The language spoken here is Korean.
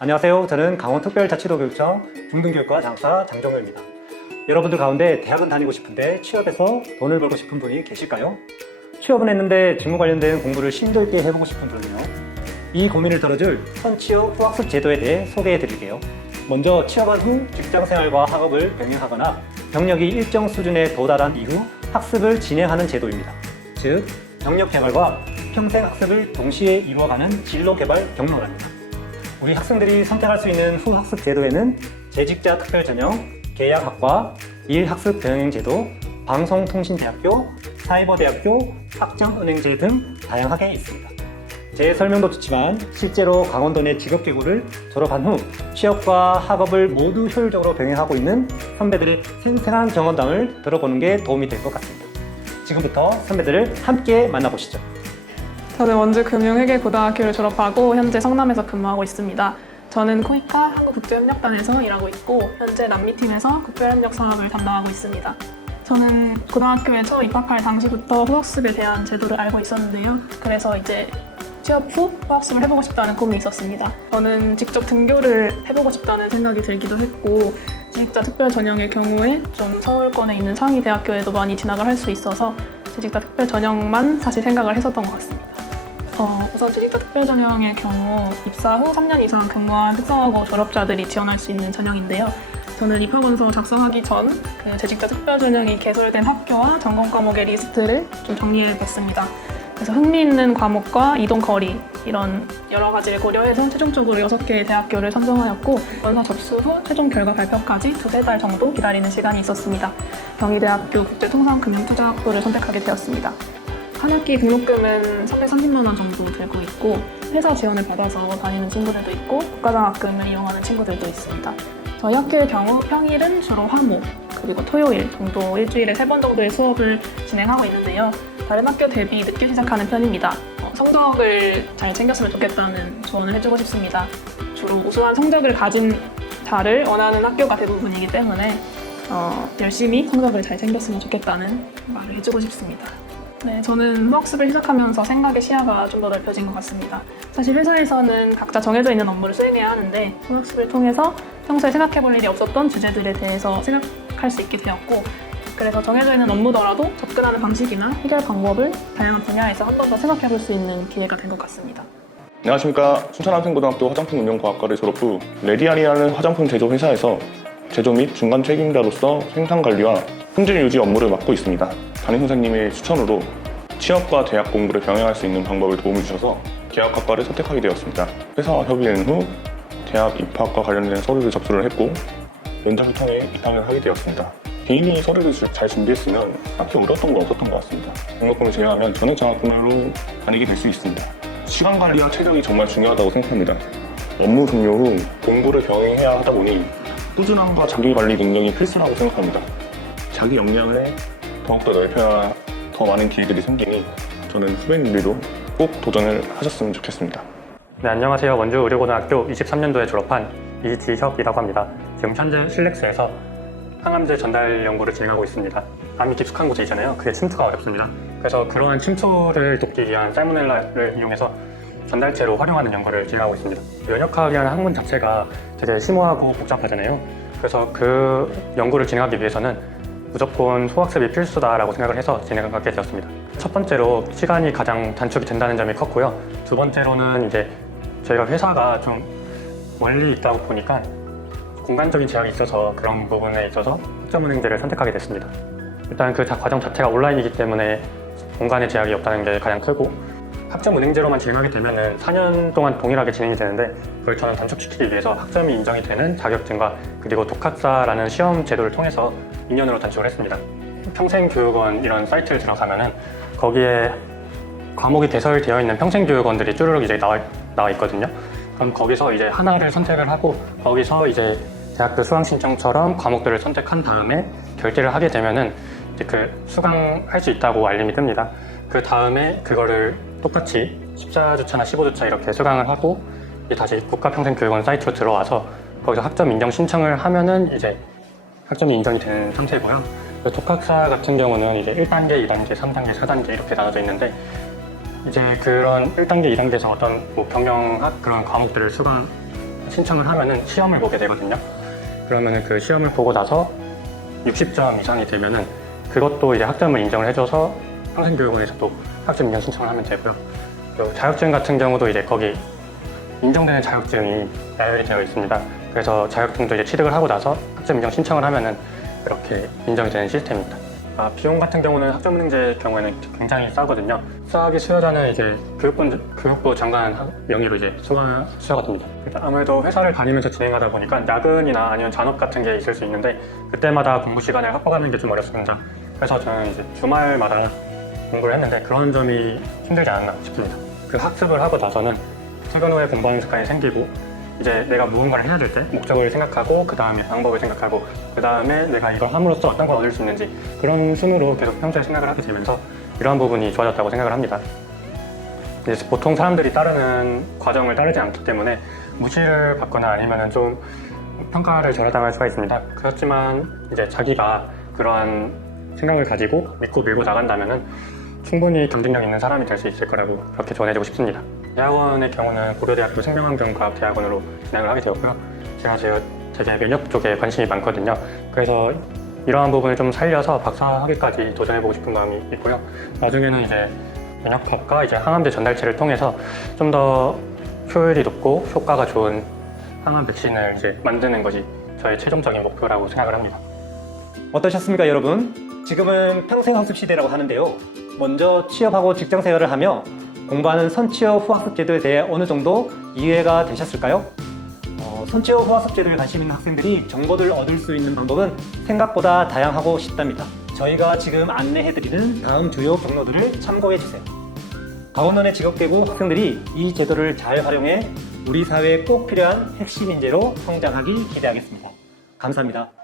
안녕하세요. 저는 강원특별자치도교육청 중등교육과 장사 장정호입니다. 여러분들 가운데 대학은 다니고 싶은데 취업해서 돈을 벌고 싶은 분이 계실까요? 취업은 했는데 직무 관련된 공부를 심도 있게 해보고 싶은 분은요. 이 고민을 덜어줄 선취업 후학습 제도에 대해 소개해 드릴게요. 먼저 취업한 후 직장생활과 학업을 병행하거나 경력이 일정 수준에 도달한 이후 학습을 진행하는 제도입니다. 즉, 경력개발과 평생학습을 동시에 이루어가는 진로개발 경로랍니다. 우리 학생들이 선택할 수 있는 후학습 제도에는 재직자 특별전형, 계약학과, 일학습 병행제도, 방송통신대학교, 사이버대학교, 학점은행제 등 다양하게 있습니다. 제 설명도 좋지만 실제로 강원도 내 직업계고를 졸업한 후 취업과 학업을 모두 효율적으로 병행하고 있는 선배들의 생생한 경험담을 들어보는 게 도움이 될 것 같습니다. 지금부터 선배들을 함께 만나보시죠. 저는 원주금융회계고등학교를 졸업하고 현재 성남에서 근무하고 있습니다. 저는 코이카 한국국제협력단에서 일하고 있고 현재 남미팀에서 국제협력 사업을 담당하고 있습니다. 저는 고등학교에 처음 입학할 당시부터 후학습에 대한 제도를 알고 있었는데요. 그래서 이제 취업 후 후학습을 해보고 싶다는 꿈이 있었습니다. 저는 직접 등교를 해보고 싶다는 생각이 들기도 했고 재직자 특별 전형의 경우에 좀 서울권에 있는 상위 대학교에도 많이 진학을 할 수 있어서 재직자 특별 전형만 사실 생각을 했었던 것 같습니다. 우선 재직자 특별 전형의 경우 입사 후 3년 이상 근무한 특성화고 졸업자들이 지원할 수 있는 전형인데요. 저는 입학원서 작성하기 전 재직자 특별 전형이 개설된 학교와 전공 과목의 리스트를 좀 정리해 봤습니다. 그래서 흥미있는 과목과 이동 거리 이런 여러 가지를 고려해서 최종적으로 6개의 대학교를 선정하였고 원서 접수 후 최종 결과 발표까지 2-3달 정도 기다리는 시간이 있었습니다. 경희대학교 국제통상금융투자학부를 선택하게 되었습니다. 한 학기 등록금은 330만 원 정도 들고 있고 회사 지원을 받아서 다니는 친구들도 있고 국가장학금을 이용하는 친구들도 있습니다. 저희 학교의 경우 평일은 주로 화목 그리고 토요일 정도 일주일에 3번 정도의 수업을 진행하고 있는데요. 다른 학교 대비 늦게 시작하는 편입니다. 성적을 잘 챙겼으면 좋겠다는 조언을 해주고 싶습니다. 주로 우수한 성적을 가진 자를 원하는 학교가 대부분이기 때문에 열심히 성적을 잘 챙겼으면 좋겠다는 말을 해주고 싶습니다. 네, 저는 후학습을 시작하면서 생각의 시야가 좀 더 넓혀진 것 같습니다. 사실 회사에서는 각자 정해져 있는 업무를 수행해야 하는데 후학습을 통해서 평소에 생각해볼 일이 없었던 주제들에 대해서 생각할 수 있게 되었고 그래서 정해져 있는 업무더라도 접근하는 방식이나 해결 방법을 다양한 분야에서 한 번 더 생각해볼 수 있는 기회가 된 것 같습니다. 안녕하십니까. 순천학생고등학교 화장품 운영과학과를 졸업 후 레디안이라는 화장품 제조 회사에서 제조 및 중간 책임자로서 생산관리와 품질 유지 업무를 맡고 있습니다. 담임 선생님의 추천으로 취업과 대학 공부를 병행할 수 있는 방법을 도움을 주셔서 계약학과를 선택하게 되었습니다. 회사와 협의된 후 대학 입학과 관련된 서류를 접수를 했고 면접을 통해 입학을 하게 되었습니다. 개인이 서류를 잘 준비했으면 딱히 어려웠던 건 없었던 것 같습니다. 등록금을 제외하면 전액 장학금으로 다니게 될 수 있습니다. 시간 관리와 체력이 정말 중요하다고 생각합니다. 업무 종료 후 공부를 병행해야 하다 보니 꾸준함과 자기 관리 능력이 필수라고 생각합니다. 자기 역량을 더욱더 넓혀야 더 많은 기회들이 생기니 저는 후배님들도 꼭 도전을 하셨으면 좋겠습니다. 네, 안녕하세요. 원주의료고등학교 23년도에 졸업한 이지혁이라고 합니다. 지금 현재 실렉스에서 항암제 전달 연구를 진행하고 있습니다. 암이 깊숙한 곳에 있잖아요. 그게 침투가 어렵습니다. 그래서 그러한 침투를 돕기 위한 살모넬라를 이용해서 전달체로 활용하는 연구를 진행하고 있습니다. 면역학이라는 학문 자체가 되게 심오하고 복잡하잖아요. 그래서 그 연구를 진행하기 위해서는 무조건 후학습이 필수다라고 생각을 해서 진행하게 되었습니다. 첫 번째로 시간이 가장 단축이 된다는 점이 컸고요. 두 번째로는 이제 저희가 회사가 좀 멀리 있다 보니까 공간적인 제약이 있어서 그런 부분에 있어서 학점은행제를 선택하게 됐습니다. 일단 그 과정 자체가 온라인이기 때문에 공간의 제약이 없다는 게 가장 크고 학점은행제로만 진행하게 되면 4년 동안 동일하게 진행이 되는데 그걸 저는 단축시키기 위해서 학점이 인정이 되는 자격증과 그리고 독학사라는 시험 제도를 통해서 2년으로 단축을 했습니다. 평생교육원 이런 사이트를 들어가면은 거기에 과목이 대설되어 있는 평생교육원들이 쭈르륵 이제 나와 있거든요. 그럼 거기서 이제 하나를 선택을 하고 거기서 이제 대학교 수강 신청처럼 과목들을 선택한 다음에 결제를 하게 되면은 이제 그 수강할 수 있다고 알림이 뜹니다. 그 다음에 그거를 똑같이 14주차나 15주차 이렇게 수강을 하고 이제 다시 국가평생교육원 사이트로 들어와서 거기서 학점 인정 신청을 하면은 이제 학점이 인정이 되는 상태고요. 독학사 같은 경우는 이제 1단계, 2단계, 3단계, 4단계 이렇게 나눠져 있는데 이제 그런 1단계, 2단계에서 어떤 경영학 그런 과목들을 수강하시게 신청을 하면은 시험을 보게 되거든요. 그러면은 그 시험을 보고 나서 60점 이상이 되면은 그것도 이제 학점을 인정을 해줘서 평생교육원에서도 학점 인정 신청을 하면 되고요. 그리고 자격증 같은 경우도 이제 거기 인정되는 자격증이 나열이 되어 있습니다. 그래서 자격증도 이제 취득을 하고 나서 학점 인정 신청을 하면은 그렇게 인정이 되는 시스템입니다. 비용 같은 경우는 학점은행제 경우에는 굉장히 싸거든요. 수학이 수여자는 이제 교육부 장관 명의로 이제 수여가 됩니다. 아무래도 회사를 다니면서 진행하다 보니까 야근이나 아니면 잔업 같은 게 있을 수 있는데 그때마다 공부 시간을 확보하는 게 좀 어렵습니다. 그래서 저는 이제 주말마다 공부를 했는데 그런 점이 힘들지 않았나 싶습니다. 그 학습을 하고 나서는 퇴근 후에 공부하는 습관이 생기고 이제 내가 무언가를 해야 될 때 목적을 생각하고 그 다음에 방법을 생각하고 그 다음에 내가 이걸 함으로써 어떤 걸 얻을 수 있는지 그런 순으로 계속 평소에 생각을 하게 되면서 이러한 부분이 좋아졌다고 생각을 합니다. 이제 보통 사람들이 따르는 과정을 따르지 않기 때문에 무시를 받거나 아니면은 좀 평가를 절하당할 수가 있습니다. 그렇지만 이제 자기가 그러한 생각을 가지고 믿고 밀고 나간다면은 충분히 경쟁력 있는 사람이 될 수 있을 거라고 그렇게 조언해주고 싶습니다. 대학원의 경우는 고려대학교 생명환경과학대학원으로 진학을 하게 되었고요. 제가 면역 쪽에 관심이 많거든요. 그래서 이러한 부분을 좀 살려서 박사학위까지 도전해보고 싶은 마음이 있고요. 나중에는 이제 면역학과 이제 항암제 전달체를 통해서 좀 더 효율이 높고 효과가 좋은 항암 백신을 이제 만드는 것이 저의 최종적인 목표라고 생각을 합니다. 어떠셨습니까, 여러분? 지금은 평생학습 시대라고 하는데요. 먼저 취업하고 직장 생활을 하며 공부하는 선취업 후학습 제도에 대해 어느 정도 이해가 되셨을까요? 선취업 후학습 제도에 관심 있는 학생들이 정보를 얻을 수 있는 방법은 생각보다 다양하고 쉽답니다. 저희가 지금 안내해드리는 다음 주요 경로들을 참고해주세요. 강원론의 직업계고 학생들이 이 제도를 잘 활용해 우리 사회에 꼭 필요한 핵심 인재로 성장하길 기대하겠습니다. 감사합니다.